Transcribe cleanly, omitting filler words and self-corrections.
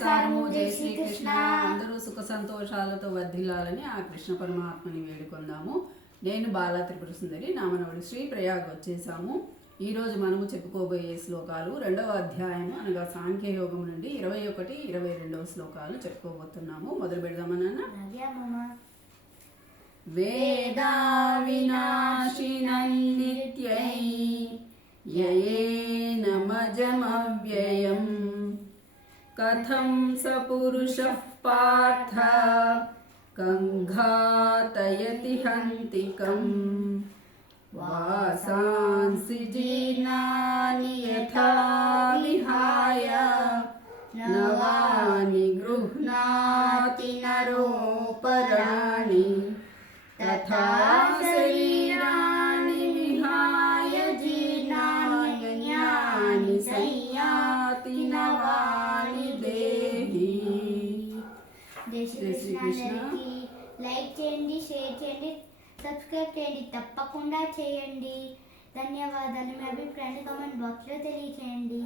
నమస్కారము. జై శ్రీకృష్ణ. అందరూ సుఖ సంతోషాలతో వర్ధిల్లాలని ఆ కృష్ణ పరమాత్మని వేడుకొందాము. నేను బాలా త్రిపుర సుందరి, నామనవుడు శ్రీ ప్రయాగ్ వచ్చేసాము. ఈరోజు మనము చెప్పుకోబోయే శ్లోకాలు 2వ అధ్యాయము అనగా సాంఖ్యయోగం నుండి 21, 22 శ్లోకాలు చెప్పుకోబోతున్నాము. మొదలు పెడదామన్నా. వేదా వినాశినం నిత్యై యయేనమజమవ్యయం కథం స పురుషః పార్థ కంఘాతయతి హంతికం వాసాంసి జీర్ణాని యథా విహాయ నవాని గృహ్ణాతి నరోపరాణి తథా శరీరాణి విహాయ జీర్ణాని సంయాతి నవాని దేహి. జై శ్రీకృష్ణ. లైక్ చేయండి, షేర్ చేయండి, సబ్స్క్రైబ్ చేయండి, తప్పకుండా చేయండి. ధన్యవాదాలు. మీ అభిప్రాయాన్ని కామెంట్ బాక్స్లో తెలియచేయండి.